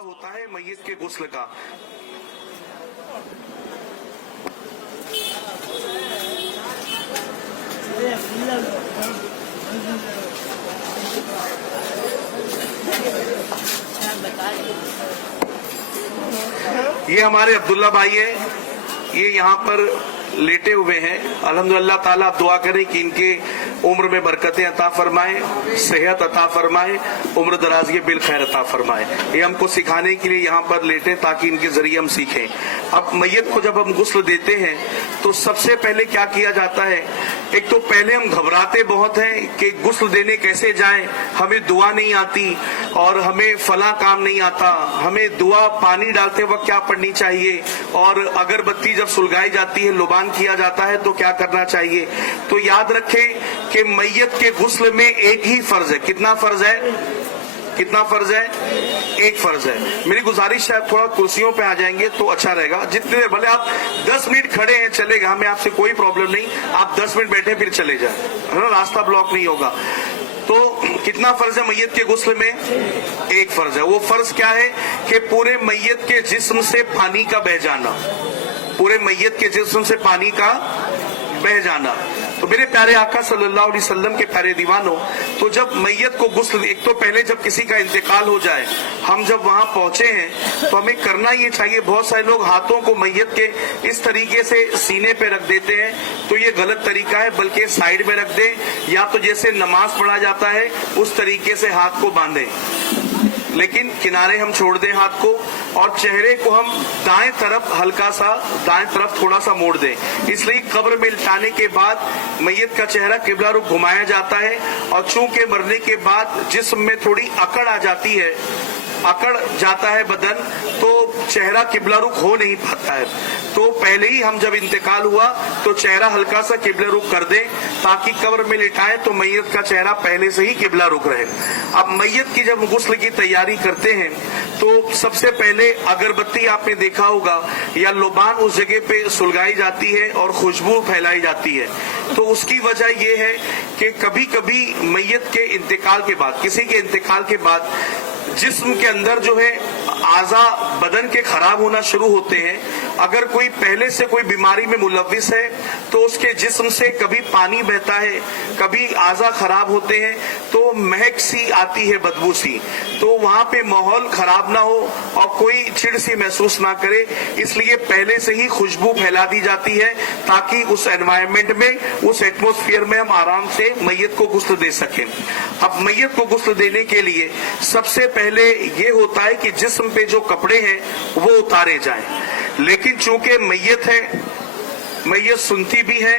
होता है मैयत के गुस्ल का। ये हमारे अब्दुल्ला भाई है, ये यहाँ पर लेटे हुए हैं। अल्हम्दुलिल्लाह ताला आप दुआ करें कि इनके उम्र में बरकतें अता फरमाए, सेहत अता फरमाए, उम्र दराज के बिल खैर अता फरमाए। ये हमको सिखाने के लिए यहाँ पर लेटे ताकि इनके जरिए हम सीखें। अब मैयत को जब हम गुस्ल देते हैं तो सबसे पहले क्या किया जाता है, एक तो पहले हम घबराते बहुत हैं कि गुस्ल देने कैसे जाएं, हमें दुआ नहीं आती और हमें फला काम नहीं आता, हमें दुआ पानी डालते वक्त क्या पढ़नी चाहिए, और अगरबत्ती जब सुलगाई जाती है, लुबान किया जाता है तो क्या करना चाहिए। तो याद रखें कि मैयत के गुस्ल में एक ही फर्ज है। कितना फर्ज है? कितना फर्ज है? एक फर्ज है। मेरी गुजारिश है थोड़ा कुर्सियों पे आ जाएंगे तो अच्छा रहेगा। जितने देर भले आप 10 मिनट खड़े हैं चलेगा, हमें आपसे कोई प्रॉब्लम नहीं, आप 10 मिनट बैठे फिर चले जाए, है ना, रास्ता ब्लॉक नहीं होगा। तो कितना फर्ज है मैयत के गुस्ल में? एक फर्ज है। वो फर्ज क्या है कि पूरे मैयत के जिस्म से पानी का बह जाना, पूरे मैयत के जिस्म से पानी का बह जाना। तो मेरे प्यारे आका सल्लल्लाहु अलैहि वसल्लम के प्यारे दीवानों, तो जब मैयत को गुस्ल, एक तो पहले जब किसी का इंतकाल हो जाए, हम जब वहां पहुंचे हैं तो हमें करना ये चाहिए। बहुत सारे लोग हाथों को मैयत के इस तरीके से सीने पे रख देते हैं, तो ये गलत तरीका है, बल्कि साइड में रख दें, या तो जैसे नमाज पढ़ा जाता है उस तरीके से हाथ को बांधें, लेकिन किनारे हम छोड़ दें हाथ को, और चेहरे को हम दाएं तरफ हल्का सा, दाएं तरफ थोड़ा सा मोड़ दें। इसलिए कब्र में लिटाने के बाद मैयत का चेहरा किबला रुख घुमाया जाता है, और चूंकि मरने के बाद जिस्म में थोड़ी अकड़ आ जाती है, अकड़ जाता है बदन, तो चेहरा किबला रुख हो नहीं पाता है। तो पहले ही हम जब इंतकाल हुआ तो चेहरा हल्का सा किबला रुख कर दें, ताकि कब्र में लिटाएं तो मैयत का चेहरा पहले से ही किबला रुख रहे। अब मैयत की जब गुस्ल की तैयारी करते हैं तो सबसे पहले अगरबत्ती आपने देखा होगा या लुबान उस जगह पे सुलगाई जाती है और खुशबू फैलाई जाती है। तो उसकी वजह यह है कि कभी कभी मैयत के इंतकाल के बाद, किसी के इंतकाल के बाद जिस्म के अंदर जो है आज़ा बदन के खराब होना शुरू होते हैं। अगर कोई पहले से कोई बीमारी में मुलव्विस है तो उसके जिस्म से कभी पानी बहता है, कभी आज़ा खराब होते हैं, तो महक सी आती है, बदबू सी। तो वहां पे माहौल खराब ना हो और कोई चिड़ सी महसूस ना करे, इसलिए पहले से ही खुशबू फैला दी जाती है, ताकि उस एनवायरमेंट में, उस एटमोस्फियर में हम आराम से मैयत को गुस्ल दे सकें। अब मैयत को गुस्ल देने के लिए सबसे पहले ये होता है कि जिस्म पे जो कपड़े हैं वो उतारे जाएं, लेकिन चूंकि मैयत है, मैयत सुनती भी है,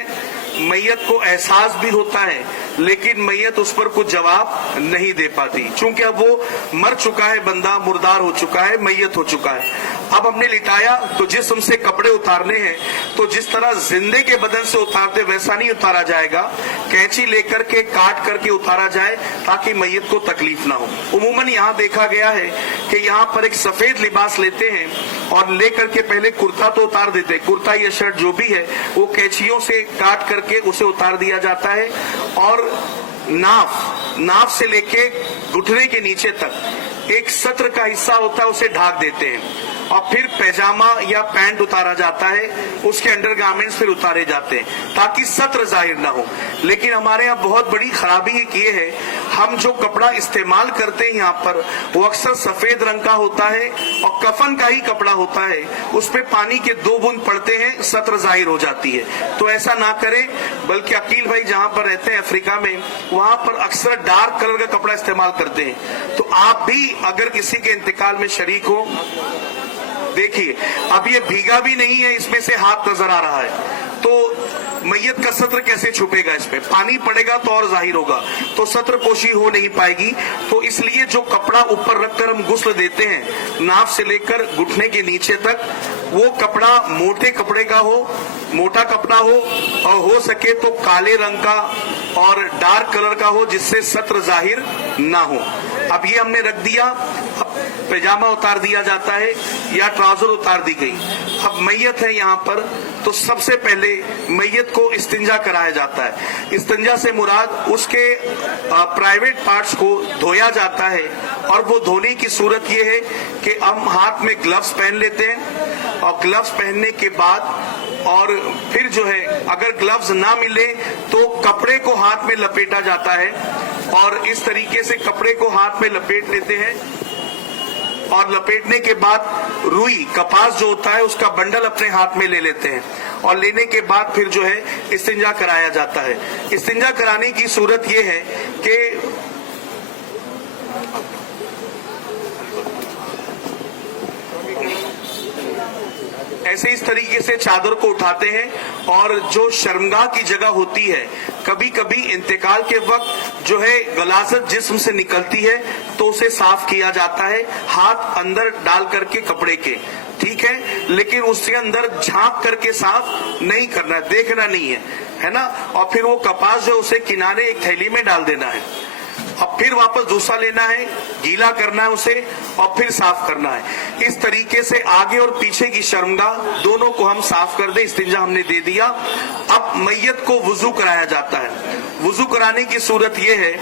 मैयत को एहसास भी होता है, लेकिन मैयत उस पर कुछ जवाब नहीं दे पाती, चूंकि अब वो मर चुका है, बंदा मुर्दार हो चुका है, मैयत हो चुका है। अब हमने लिटाया तो जिस्म से कपड़े उतारने हैं, तो जिस तरह जिंदे के बदन से उतारते वैसा नहीं उतारा जाएगा, कैंची लेकर के काट करके उतारा जाए ताकि मैयत को तकलीफ ना हो। उमूमन यहाँ देखा गया है कि यहाँ पर एक सफेद लिबास लेते हैं और लेकर के पहले कुर्ता तो उतार देते, कुर्ता या शर्ट जो भी है वो कैंचियों से काट करके उसे उतार दिया जाता है, और नाफ से लेके घुटने के नीचे तक एक सत्र का हिस्सा होता है उसे ढक देते हैं, और फिर पैजामा या पैंट उतारा जाता है, उसके अंडर गारमेंट्स फिर उतारे जाते हैं ताकि सत्र जाहिर ना हो। लेकिन हमारे यहाँ बहुत बड़ी खराबी ये है, हम जो कपड़ा इस्तेमाल करते हैं यहाँ पर वो अक्सर सफेद रंग का होता है और कफन का ही कपड़ा होता है, उस पे पानी के 2 बूंद पड़ते हैं, सत्र जाहिर हो जाती है। तो ऐसा ना करें, बल्कि अकील भाई जहाँ पर रहते हैं अफ्रीका में, वहां पर अक्सर डार्क कलर का कपड़ा इस्तेमाल करते हैं। तो आप भी अगर किसी के इंतकाल में शरीक हो, देखिए अब ये भीगा भी नहीं है, इसमें से हाथ नजर आ रहा है, तो मैयत का सत्र कैसे छुपेगा? इस पे पानी पड़ेगा तो और जाहिर होगा, तो सत्र पोशी हो नहीं पाएगी। तो इसलिए जो कपड़ा ऊपर रखकर हम गुस्ल देते हैं, नाफ से लेकर घुटने के नीचे तक, वो कपड़ा मोटे कपड़े का हो, मोटा कपड़ा हो, और हो सके तो काले रंग का और डार्क कलर का हो, जिससे सत्र जाहिर ना हो। अब ये हमने रख दिया, अब पैजामा उतार दिया जाता है या ट्राउजर उतार दी गई। अब मैयत है यहाँ पर, तो सबसे पहले मैयत को इस्तिंजा कराया जाता है। इस्तिंजा से मुराद उसके प्राइवेट पार्ट्स को धोया जाता है, और वो धोने की सूरत ये है कि हम हाथ में ग्लव्स पहन लेते हैं, और ग्लव्स पहनने के बाद और फिर जो है अगर ग्लव्स ना मिले तो कपड़े को हाथ में लपेटा जाता है, और इस तरीके से कपड़े को हाथ में लपेट लेते हैं, और लपेटने के बाद रुई कपास जो होता है उसका बंडल अपने हाथ में ले लेते हैं, और लेने के बाद फिर जो है इस्तिंजा कराया जाता है। इस्तिंजा कराने की सूरत ये है कि ऐसे इस तरीके से चादर को उठाते हैं, और जो शर्मगाह की जगह होती है, कभी कभी इंतकाल के वक्त जो है गलाजत जिस्म से निकलती है तो उसे साफ किया जाता है, हाथ अंदर डाल करके कपड़े के, ठीक है, लेकिन उसके अंदर झांक करके साफ नहीं करना, देखना नहीं है ना। और फिर वो कपास जो उसे किनारे एक थैली में डाल देना है, अब फिर वापस दूसरा लेना है, गीला करना है उसे, और फिर साफ करना है। इस तरीके से आगे और पीछे की शर्मगाह दोनों को हम साफ कर दे। इस्तिंजा हमने दे दिया। अब मैयत को वुजू कराया जाता है। वुजू कराने की सूरत यह है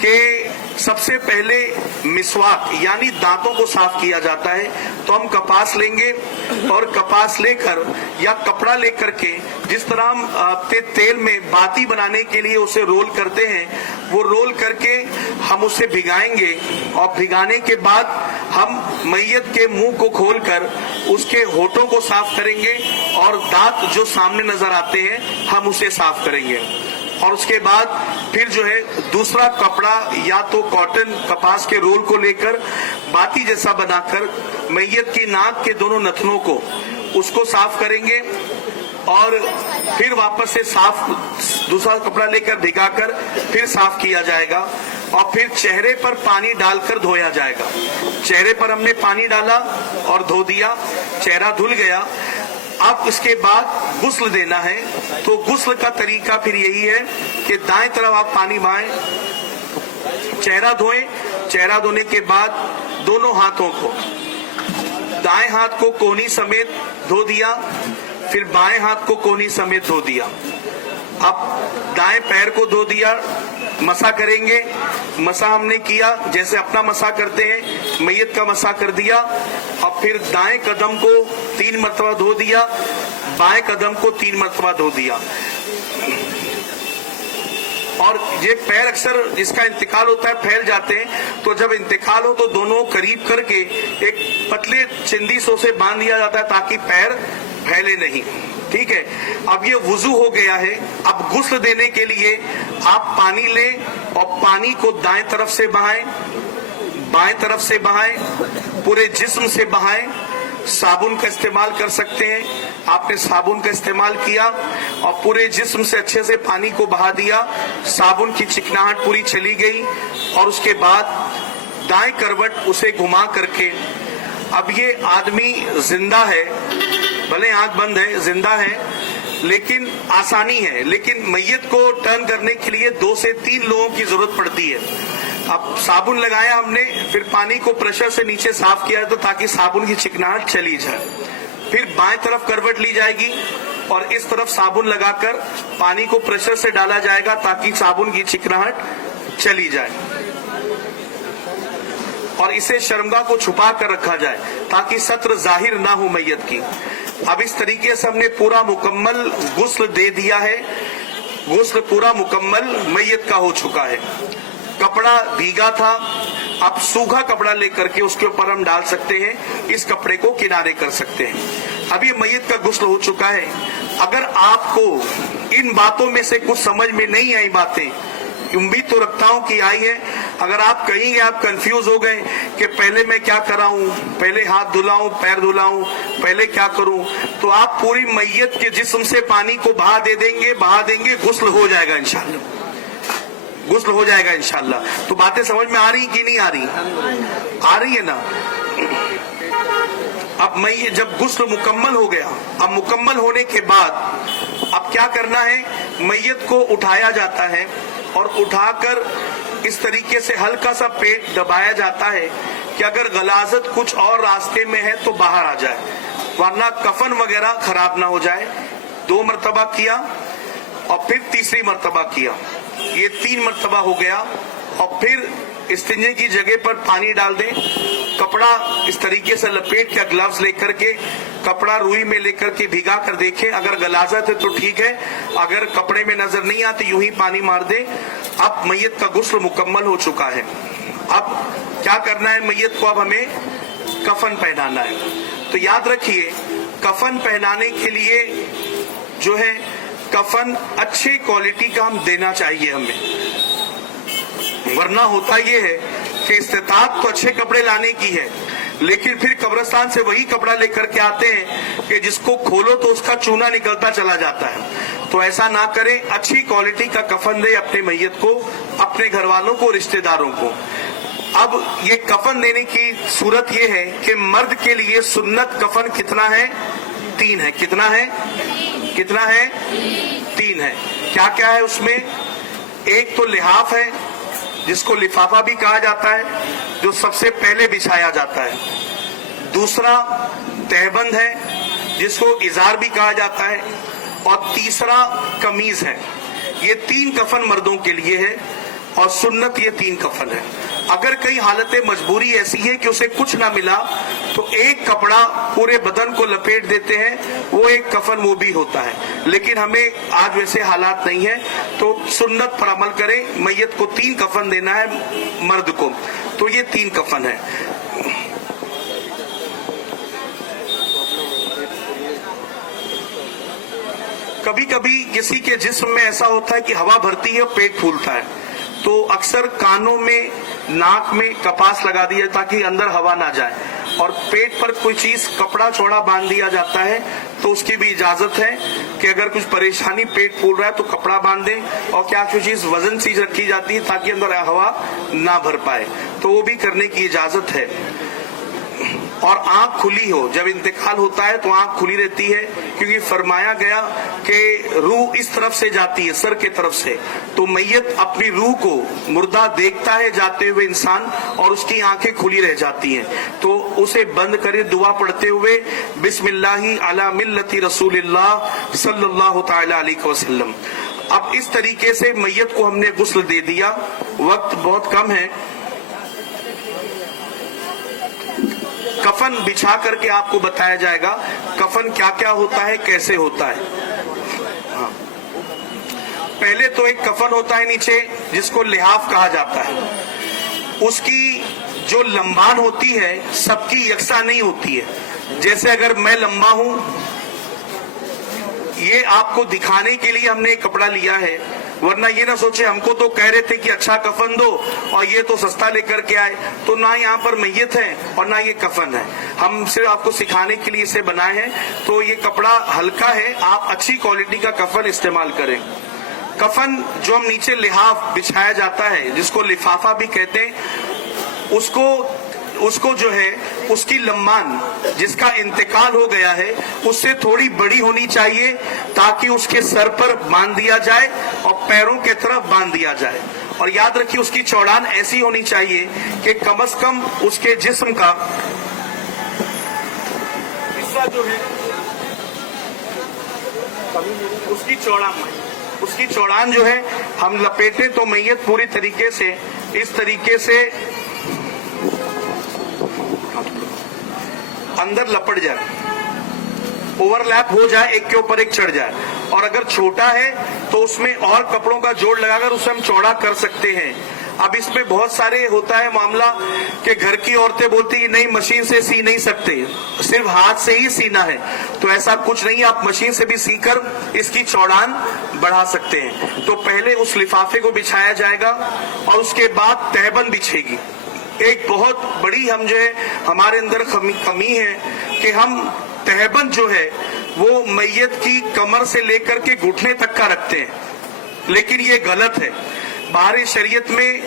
कि सबसे पहले मिसवाक यानी दांतों को साफ किया जाता है। तो हम कपास लेंगे, और कपास लेकर या कपड़ा लेकर के जिस तरह हम तेल में बाती बनाने के लिए उसे रोल करते हैं, वो रोल करके हम उसे भिगाएंगे, और भिगाने के बाद हम मैयत के मुंह को खोलकर उसके होठों को साफ करेंगे, और दांत जो सामने नजर आते हैं हम उसे साफ करेंगे। और उसके बाद फिर जो है दूसरा कपड़ा या तो कॉटन कपास के रोल को लेकर बाती जैसा बनाकर मैयत की नाक के दोनों नथनों को उसको साफ करेंगे, और फिर वापस से साफ दूसरा कपड़ा लेकर भिगाकर फिर साफ किया जाएगा, और फिर चेहरे पर पानी डालकर धोया जाएगा। चेहरे पर हमने पानी डाला और धो दिया, चेहरा धुल गया। अब इसके बाद गुस्ल देना है। तो गुस्ल का तरीका फिर यही है कि दाएं तरफ आप पानी बहाएं, चेहरा धोएं, चेहरा धोने के बाद दोनों हाथों को, दाएं हाथ को कोहनी समेत धो दिया, फिर बाएं हाथ को कोहनी समेत धो दिया। अब दाएं पैर को धो दिया, मसा करेंगे। मसा हमने किया जैसे अपना मसा करते हैं, मैयत का मसा कर दिया। अब फिर दाएं कदम को 3 मरतबा धो दिया, बाएं कदम को 3 मरतबा धो दिया। और ये पैर अक्सर जिसका इंतकाल होता है फैल जाते हैं, तो जब इंतकाल हो तो दोनों करीब करके एक पतले चिंदीसों से बांध दिया जाता है ताकि पैर फैले नहीं, ठीक है। अब ये वुजू हो गया है। अब गुस्ल देने के लिए आप पानी लें और पानी को दाएं तरफ से बहाएं, बाएं तरफ से बहाएं, पूरे जिस्म से बहाएं। साबुन का इस्तेमाल कर सकते हैं, आपने साबुन का इस्तेमाल किया और पूरे जिस्म से अच्छे से पानी को बहा दिया, साबुन की चिकनाहट पूरी चली गई। और उसके बाद दाएं करवट उसे घुमा करके, अब ये आदमी जिंदा है, भले आंख बंद है, जिंदा है, लेकिन आसानी है। लेकिन मैयत को टर्न करने के लिए 2 से 3 लोगों की जरूरत पड़ती है। अब साबुन लगाया हमने, फिर पानी को प्रेशर से नीचे साफ किया तो ताकि साबुन की चिकनाहट चली जाए। फिर बाएं तरफ करवट ली जाएगी और इस तरफ साबुन लगाकर पानी को प्रेशर से डाला जाएगा ताकि साबुन की चिकनाहट चली जाए। और इसे शर्मगाह को छुपा कर रखा जाए ताकि सत्र जाहिर ना हो मैयत की। अब इस तरीके से हमने पूरा मुकम्मल गुस्ल दे दिया है। गुस्ल पूरा मुकम्मल मैयत का हो चुका है। कपड़ा भीगा था, अब सूखा कपड़ा लेकर के उसके ऊपर हम डाल सकते हैं, इस कपड़े को किनारे कर सकते हैं। अब ये मैयत का गुस्ल हो चुका है। अगर आपको इन बातों में से कुछ समझ में नहीं आई बातें, उम्मीद तो रखता हूं कि आई है। अगर आप कहेंगे आप कंफ्यूज हो गए कि पहले मैं क्या कराऊं, पहले हाथ धुलाऊं, पैर धुलाऊं, पहले क्या करूं, तो आप पूरी मैयत के जिस्म से पानी को बहा देंगे, गुस्ल हो जाएगा इंशाल्लाह, गुस्ल हो जाएगा इंशाल्लाह। तो बातें समझ में आ रही कि नहीं आ रही? आ रही है ना? अब मैयत जब गुस्ल मुकम्मल हो गया, अब मुकम्मल होने के बाद अब क्या करना है, मैयत को उठाया जाता है और उठाकर इस तरीके से हल्का सा पेट दबाया जाता है कि अगर गलाजत कुछ और रास्ते में है तो बाहर आ जाए, वरना कफन वगैरह खराब ना हो जाए। 2 मरतबा किया और फिर तीसरी मरतबा किया, ये 3 मरतबा हो गया। और फिर इस्तिंजे की जगह पर पानी डाल दें, कपड़ा इस तरीके से लपेट के, ग्लव्स लेकर के, कपड़ा रुई में लेकर के भिगा कर देखें, अगर गलाजत है तो ठीक है, अगर कपड़े में नजर नहीं आती यूं ही पानी मार दे। अब मैयत का गुस्ल मुकम्मल हो चुका है। अब क्या करना है, मैयत को अब हमें कफन पहनाना है। तो याद रखिए, कफन पहनाने के लिए जो है कफन अच्छी क्वालिटी का हम देना चाहिए हमें, वरना होता ये है कि इस्तेताब तो अच्छे कपड़े लाने की है, लेकिन फिर कब्रिस्तान से वही कपड़ा लेकर के आते हैं कि जिसको खोलो तो उसका चूना निकलता चला जाता है। तो ऐसा ना करें, अच्छी क्वालिटी का कफन दे अपने मैयत को, अपने घर वालों को, रिश्तेदारों को। अब ये कफन देने की सूरत ये है कि मर्द के लिए सुन्नत कफन कितना है, 3 है। कितना है, कितना है, 3 है। क्या क्या है उसमें, एक तो लिहाफ है जिसको लिफाफा भी कहा जाता है, जो सबसे पहले बिछाया जाता है। दूसरा तहबंद है जिसको इजार भी कहा जाता है, और तीसरा कमीज है। ये 3 कफन मर्दों के लिए है और सुन्नत ये 3 कफन है। अगर कई हालतें मजबूरी ऐसी है कि उसे कुछ ना मिला तो एक कपड़ा पूरे बदन को लपेट देते हैं, वो एक कफन वो भी होता है। लेकिन हमें आज वैसे हालात नहीं है, तो सुन्नत पर अमल करें। मैयत को 3 कफन देना है मर्द को, तो ये 3 कफन है। कभी कभी किसी के जिस्म में ऐसा होता है कि हवा भरती है और पेट फूलता है, तो अक्सर कानों में, नाक में कपास लगा दिया ताकि अंदर हवा ना जाए, और पेट पर कोई चीज, कपड़ा चौड़ा बांध दिया जाता है। तो उसकी भी इजाजत है कि अगर कुछ परेशानी, पेट फूल रहा है तो कपड़ा बांध दें, और क्या कुछ चीज वजन चीज रखी जाती है ताकि अंदर हवा ना भर पाए, तो वो भी करने की इजाजत है। और आंख खुली हो, जब इंतकाल होता है तो आंख खुली रहती है, क्योंकि फरमाया गया कि रूह इस तरफ से जाती है, सर के तरफ से। तो मैयत अपनी रूह को, मुर्दा देखता है जाते हुए इंसान, और उसकी आंखें खुली रह जाती हैं। तो उसे बंद करे दुआ पढ़ते हुए, बिस्मिल्लाहि अला मिल्लति रसूलिल्लाह सल्लल्लाहु तआला अलैहि वसल्लम। अब इस तरीके से मैयत को हमने गुस्ल दे दिया। वक्त बहुत कम है, कफन बिछा करके आपको बताया जाएगा कफन क्या क्या होता है, कैसे होता है। हाँ। पहले तो एक कफन होता है नीचे जिसको लिहाफ कहा जाता है। उसकी जो लंबान होती है सबकी यकसा नहीं होती है। जैसे अगर मैं लंबा हूं, ये आपको दिखाने के लिए हमने एक कपड़ा लिया है, वरना ये ना सोचे हमको तो कह रहे थे कि अच्छा कफन दो और ये तो सस्ता लेकर के आए। तो ना यहाँ पर मैयत है और ना ये कफन है, हम सिर्फ आपको सिखाने के लिए इसे बनाए हैं। तो ये कपड़ा हल्का है, आप अच्छी क्वालिटी का कफन इस्तेमाल करें। कफन जो हम नीचे लिहाफ बिछाया जाता है, जिसको लिफाफा भी कहते हैं, उसको जो है उसकी लम्बान, जिसका इंतकाल हो गया है, उससे थोड़ी बड़ी होनी चाहिए ताकि उसके सर पर बांध दिया जाए और पैरों के तरफ बांध दिया जाए। और याद रखिए उसकी चौड़ान ऐसी होनी चाहिए कि कम से कम उसके जिस्म का हिस्सा जो है, उसकी चौड़ान जो है हम लपेटे तो मैयत पूरी तरीके से इस तरीके से अंदर लपट जाए, ओवरलैप हो जाए, एक के ऊपर एक चढ़ जाए। और अगर छोटा है तो उसमें और कपड़ों का जोड़ लगाकर उसे हम चौड़ा कर सकते हैं। अब इसमें बहुत सारे होता है मामला कि घर की औरतें बोलती है नहीं मशीन से सी नहीं सकते, सिर्फ हाथ से ही सीना है। तो ऐसा कुछ नहीं, आप मशीन से भी सीकर इसकी चौड़ान बढ़ा सकते हैं। तो पहले उस लिफाफे को बिछाया जाएगा और उसके बाद तहबंद बिछेगी। एक बहुत बड़ी हम जो है हमारे अंदर कमी है कि हम तहबंद जो है वो मैयत की कमर से लेकर के घुटने तक का रखते हैं, लेकिन ये गलत है। बाहरी शरीयत में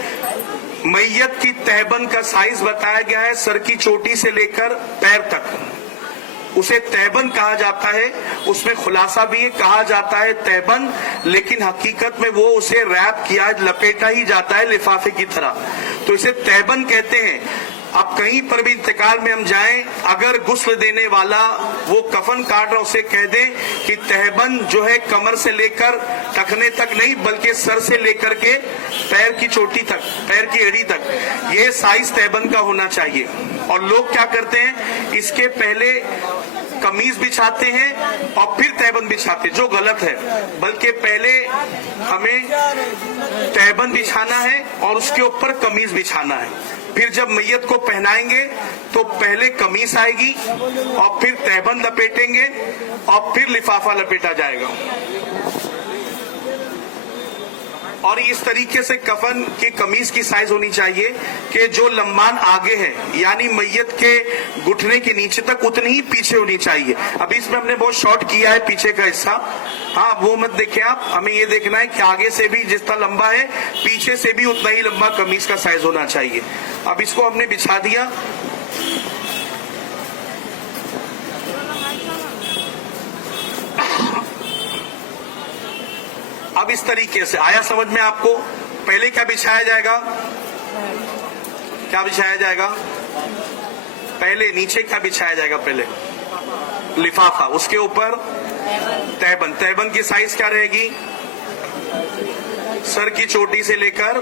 मैयत की तहबंद का साइज बताया गया है सर की चोटी से लेकर पैर तक, उसे तहबंद कहा जाता है। उसमें खुलासा भी कहा जाता है तहबंद, लेकिन हकीकत में वो उसे रैप किया, लपेटा ही जाता है लिफाफे की तरह, तो इसे तहबंद कहते हैं। अब कहीं पर भी इंतकाल में हम जाएं, अगर गुस्ल देने वाला वो कफन काट रहा उसे कह दे कि तहबंद जो है कमर से लेकर टखने तक नहीं बल्कि सर से लेकर के पैर की चोटी तक, पैर की एड़ी तक, ये साइज तहबंद का होना चाहिए। और लोग क्या करते हैं, इसके पहले कमीज बिछाते हैं और फिर तहबंद बिछाते हैं, जो गलत है। बल्कि पहले हमें तहबंद बिछाना है और उसके ऊपर कमीज बिछाना है। फिर जब मैयत को पहनाएंगे तो पहले कमीज आएगी और फिर तहबंद लपेटेंगे और फिर लिफाफा लपेटा जाएगा। और इस तरीके से कफन की कमीज की साइज होनी चाहिए कि जो लंबान आगे है, यानी मैयत के घुटने के नीचे तक, उतनी ही पीछे होनी चाहिए। अभी इसमें हमने बहुत शॉर्ट किया है पीछे का हिस्सा, हाँ वो मत देखें आप। हमें ये देखना है कि आगे से भी जितना लंबा है पीछे से भी उतना ही लंबा कमीज का साइज होना चाहिए। अब इसको हमने बिछा दिया। अब इस तरीके से आया समझ में आपको? पहले क्या बिछाया जाएगा, क्या बिछाया जाएगा? पहले नीचे क्या बिछाया जाएगा? पहले लिफाफा, उसके ऊपर तहबंद। तहबंद की साइज क्या रहेगी? सर की चोटी से लेकर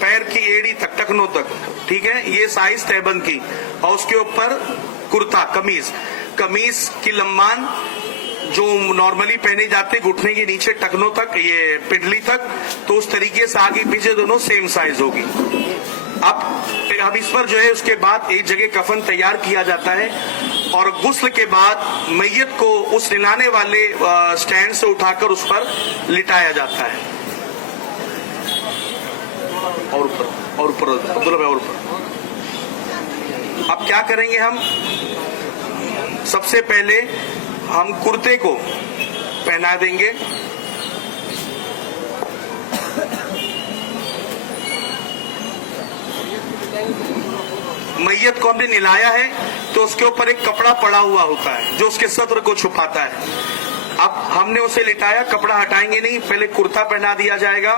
पैर की एड़ी तक, टखनों तक, ठीक है, ये साइज तहबंद की। और उसके ऊपर कुर्ता, कमीज। कमीज की लंबान जो नॉर्मली पहने जाते घुटने के नीचे टखनों तक, ये पिंडली तक, तो उस तरीके से आगे पीछे दोनों सेम साइज होगी। अब इस पर जो है उसके बाद एक जगह कफन तैयार किया जाता है और गुस्ल के बाद मैयत को उस निलाने वाले स्टैंड से उठाकर उस पर लिटाया जाता है। और ऊपर अब्दुल्ला भाई, और ऊपर। अब क्या करेंगे हम? सबसे पहले हम कुर्ते को पहना देंगे। मैयत को हमने निलाया है तो उसके ऊपर एक कपड़ा पड़ा हुआ होता है जो उसके सत्र को छुपाता है। अब हमने उसे लिटाया, कपड़ा हटाएंगे नहीं, पहले कुर्ता पहना दिया जाएगा।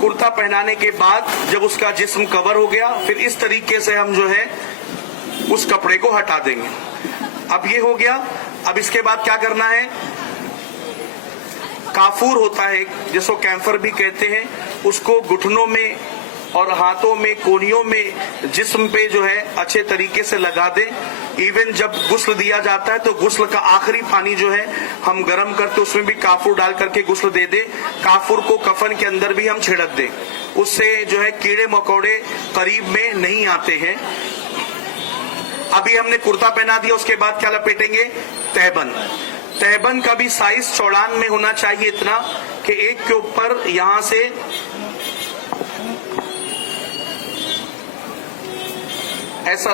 कुर्ता पहनाने के बाद जब उसका जिस्म कवर हो गया, फिर इस तरीके से हम जो है उस कपड़े को हटा देंगे। अब ये हो गया। अब इसके बाद क्या करना है? काफूर होता है जिसको कैंफर भी कहते हैं, उसको घुटनों में और हाथों में, कोहनियों में, जिस्म पे जो है अच्छे तरीके से लगा दें। इवन जब गुस्ल दिया जाता है तो गुस्ल का आखिरी पानी जो है हम गर्म करते उसमें भी काफूर डाल करके गुस्ल दे दें। काफूर को कफन के अंदर भी हम छिड़क दें, उससे जो है कीड़े मकोड़े करीब में नहीं आते हैं। अभी हमने कुर्ता पहना दिया, उसके बाद क्या लपेटेंगे? तहबंद। तहबंद का भी साइज चौड़ान में होना चाहिए इतना कि एक के ऊपर यहां से ऐसा,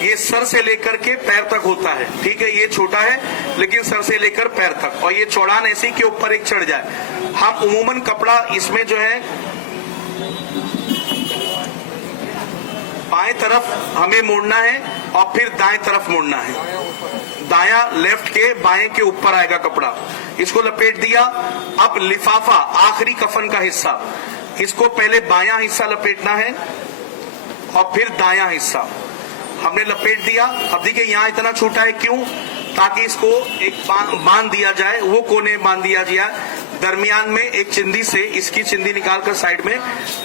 ये सर से लेकर के पैर तक होता है, ठीक है, ये छोटा है लेकिन सर से लेकर पैर तक, और ये चौड़ान ऐसी के ऊपर एक चढ़ जाए। हम उमूमन कपड़ा इसमें जो है बाएं तरफ हमें मोड़ना है और फिर दाएं तरफ मोड़ना है। दाया लेफ्ट के बाएं के ऊपर आएगा कपड़ा, इसको लपेट दिया। अब लिफाफा, आखिरी कफन का हिस्सा, इसको पहले बायां हिस्सा लपेटना है और फिर दायां हिस्सा हमने लपेट दिया। अब देखिए यहाँ इतना छोटा है, क्यों? ताकि इसको एक बांध दिया जाए, वो कोने बांध दिया जाए, दरमियान में एक चिंदी से इसकी चिंदी निकालकर साइड में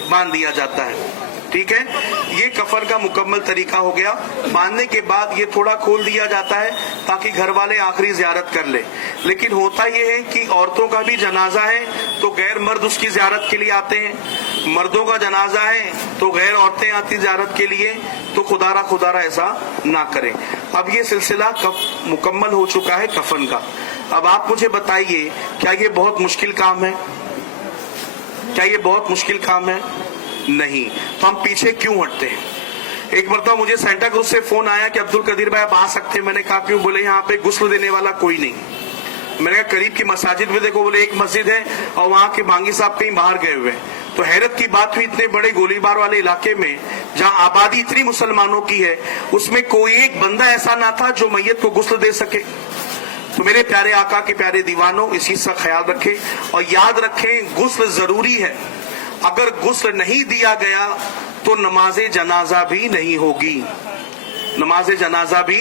बांध दिया जाता है, ठीक है। ये कफन का मुकम्मल तरीका हो गया। बांधने के बाद ये थोड़ा खोल दिया जाता है ताकि घर वाले आखिरी जियारत कर ले। लेकिन होता ये है कि औरतों का भी जनाजा है तो गैर मर्द उसकी जियारत के लिए आते हैं, मर्दों का जनाजा है तो गैर औरतें आती जियारत के लिए, तो खुदारा ऐसा ना करें। अब ये सिलसिला मुकम्मल हो चुका है कफन का। अब आप मुझे बताइए, क्या ये बहुत मुश्किल काम है? क्या ये बहुत मुश्किल काम है? नहीं। तो हम पीछे क्यों हटते हैं? एक मरतबा मुझे सेंटा क्रूज से फोन आया कि अब्दुल कदीर भाई आप आ सकते हैं। मैंने कहा क्यों? बोले यहाँ पे गुस्ल देने वाला कोई नहीं। मैंने कहा करीब की मसाजिद में देखो, बोले एक मस्जिद है और वहाँ के बांगी साहब कहीं बाहर गए हुए हैं। तो हैरत की बात हुई, इतने बड़े गोलीबार वाले इलाके में जहाँ आबादी इतनी मुसलमानों की है, उसमें कोई एक बंदा ऐसा ना था जो मैयत को गुस्ल दे सके। तो मेरे प्यारे आका के प्यारे दीवानों, इस चीज का ख्याल रखें और याद रखें गुस्ल जरूरी है। अगर गुस्ल नहीं दिया गया تو नमाज जनाजा भी नहीं होगी, नमाज जनाजा भी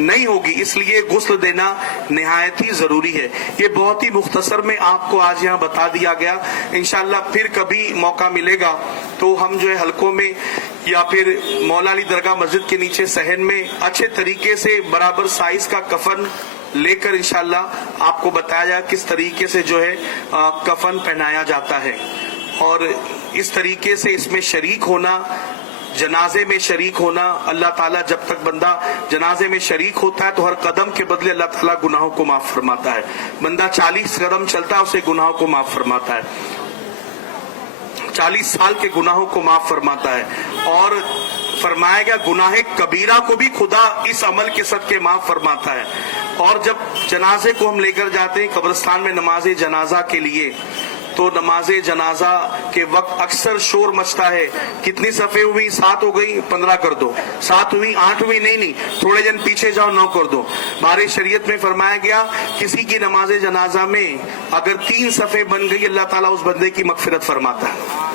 नहीं होगी। इसलिए गुस्ल देना निहायत ही जरूरी है। ये बहुत ही मुख्तसर में आपको आज यहाँ बता दिया गया। इंशाल्लाह फिर कभी मौका मिलेगा तो हम जो है हलकों में या फिर मौला अली दरगाह मस्जिद के नीचे सहन में अच्छे तरीके से बराबर साइज का कफन लेकर इंशाल्लाह आपको बताया जाए किस तरीके से जो है कफन पहनाया जाता है। और इस तरीके से इसमें शरीक होना, जनाजे में शरीक होना, अल्लाह ताला जब तक बंदा जनाजे में शरीक होता है तो हर कदम के बदले अल्लाह ताला गुनाहों को माफ फरमाता है। बंदा 40 कदम चलता है उसे गुनाहों को माफ फरमाता है, 40 साल के गुनाहों को माफ फरमाता है। और फरमाया गया गुनाह कबीरा को भी खुदा इस अमल के सदके माफ फरमाता है। और जब जनाजे को हम लेकर जाते हैं कब्रिस्तान में नमाज जनाजा के लिए, तो नमाज जनाजा के वक्त अक्सर शोर मचता है, कितनी सफ़े हुई, 7 हो गई, 15 कर दो, 7 हुई, 8 हुई, नहीं, थोड़े जन पीछे जाओ, 9 कर दो। हमारे शरीयत में फरमाया गया किसी की नमाज जनाजा में अगर 3 सफ़े बन गई अल्लाह ताला उस बंदे की मगफिरत फरमाता है।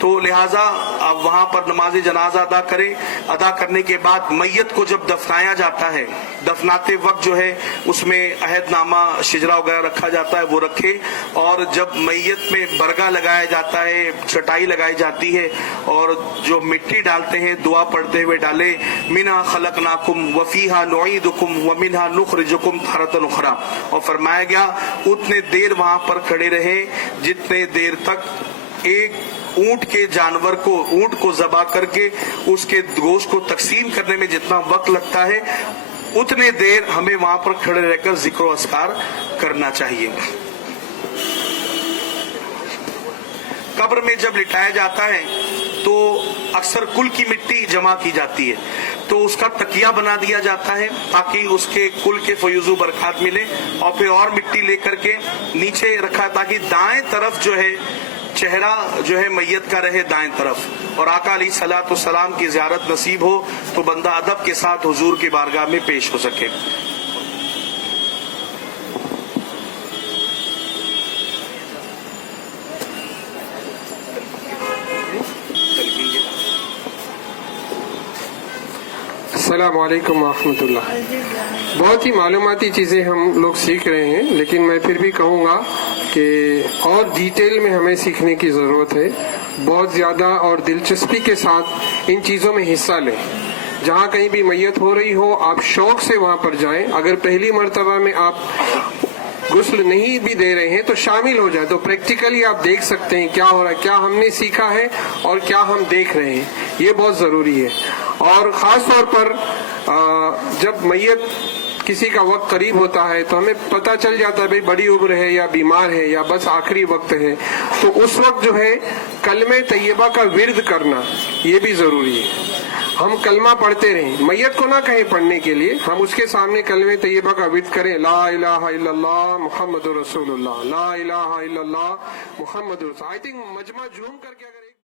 तो लिहाजा अब वहां पर नमाज जनाजा अदा करें। अदा करने के बाद मैयत को जब दफनाया जाता है, दफनाते वक्त जो है उसमें अहदनामा शिजरा वगैरह रखा जाता है, वो रखे। और जब मैयत में बरगा लगाया जाता है, चटाई लगाई जाती है और जो मिट्टी डालते हैं दुआ पढ़ते हुए डाले, मिन्हा खलकनाकुम वफीहा नुईदुकुम व मिन्हा नुखरिजुकुम तारतन उखरा। और फरमाया गया उतने देर वहां पर खड़े रहे जितने देर तक एक ऊंट के जानवर को, ऊंट को ज़बा करके उसके गोश्त को तकसीम करने में जितना वक्त लगता है उतने देर हमें वहां पर खड़े रहकर जिक्र और अस्कार करना चाहिए। कब्र में जब लिटाया जाता है तो अक्सर कुल की मिट्टी जमा की जाती है, तो उसका तकिया बना दिया जाता है ताकि उसके कुल के फयूजु बरकत मिले। और फिर और मिट्टी लेकर के नीचे रखा ताकि दाएं तरफ जो है चेहरा जो है मैयत का रहे दाएं तरफ, और आका अलैहिस्सलातु वस्सलाम की ज़ियारत नसीब हो तो बंदा अदब के साथ हुजूर की बारगाह में पेश हो सके। अस्सलामु अलैकुम रहमतुल्लाह। बहुत ही मालूमाती चीज़ें हम लोग सीख रहे हैं, लेकिन मैं फिर भी कहूँगा कि और डिटेल में हमें सीखने की ज़रूरत है। बहुत ज़्यादा और दिलचस्पी के साथ इन चीज़ों में हिस्सा लें। जहाँ कहीं भी मैयत हो रही हो आप शौक से वहाँ पर जाएं। अगर पहली मर्तबा में आप गुस्ल नहीं भी दे रहे हैं तो शामिल हो जाए, तो प्रैक्टिकली आप देख सकते हैं क्या हो रहा है, क्या हमने सीखा है और क्या हम देख रहे हैं, ये बहुत ज़रूरी है। और ख़ास तौर पर जब मैयत किसी का वक्त करीब होता है तो हमें पता चल जाता है भाई बड़ी उम्र है या बीमार है या बस आखिरी वक्त है, तो उस वक्त जो है कलमे तैयबा का विर्द करना ये भी ज़रूरी है। हम कलमा पढ़ते रहें, मैयत को ना कहें पढ़ने के लिए, हम उसके सामने कलमे तैयबा का विर्द करें, ला इलाहा इल्लल्लाह मुहम्मदुर रसूलुल्लाह, ला इलाहा इल्लल्लाह मुहम्मदुर रसूलुल्लाह। आई थिंक मजमा जूम करके